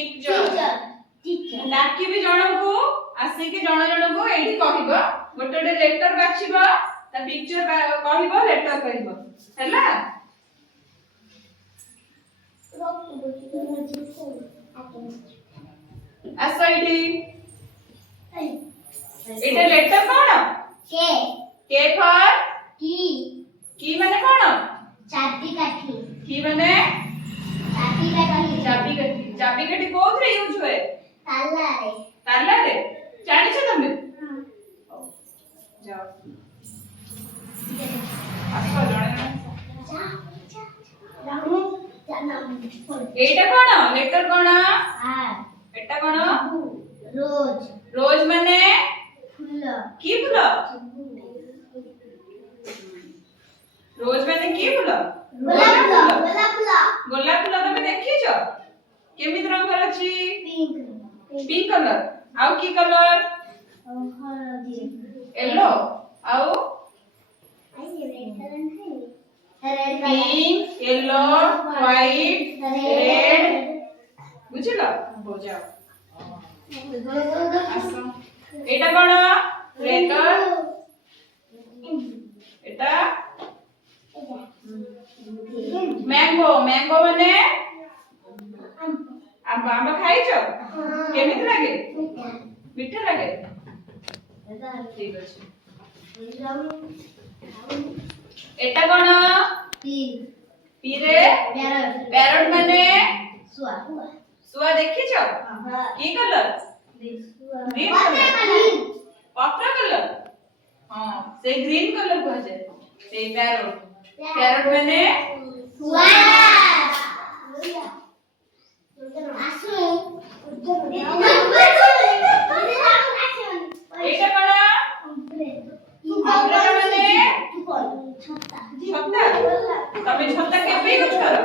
teacher डाकिबी जनकू आसी जन जन को एठी कहबो गोटे गोटे लेटर बाछिबो ता पिक्चर कहबो लेटर कहबो हैला आसा एटा लेटर कोन के फॉर की माने कोन चाबी काठी की माने चाबी काठी कोथरे यूज होए ताला रे जानि छ तमे जाओ आसो जणे एटा कोन लेटर कोन एटा कोन रोज माने फूल की फूल रोज माने की फूल गोलाप फूल तमे देखि छ केमित रंग अछि पिंक कलर आउ की कलर येलो आउ पिंक येलो व्हाइट रेड बुझिलो हो जाओ आसो एटा कोन लेटर एटा मैंगो माने आंबा खाइ छ केमित लागे मीठा लागे ठीक अछि एटा कोन पी रे पैरट माने सुआ देखि छ की कलर ग्रीन कलर पत्र कलर हां से ग्रीन कलर को जाय से पैरट माने सुआ एटा कोन माने छत्ता तमे छत्ता केबे यूज करो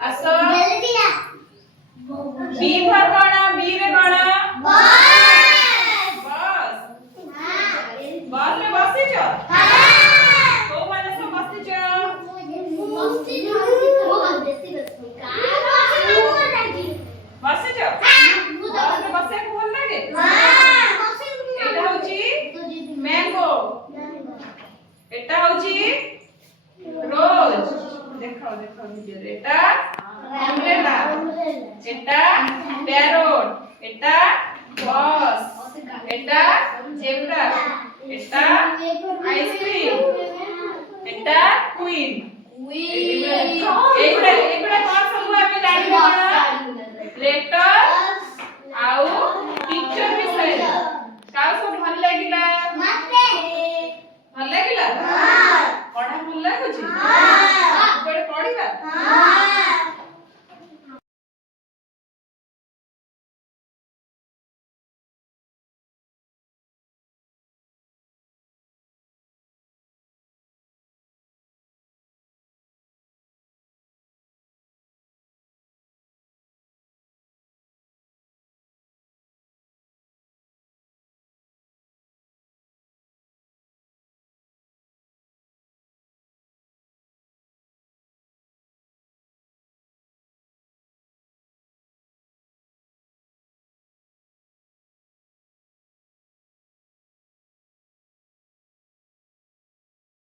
आसो बी फॉर कोन बी रे कोन बस में बसी छ को माने सब बसी छ बसी छ बस में बसे को भल लागे एटा होची मैंगो एटा होची रोज देखाओ वीडियो रे एटा अम्ब्रेला एटा पैरट एटा बस एटा जेब्रा एटा आइसक्रीम एटा क्वीन एटा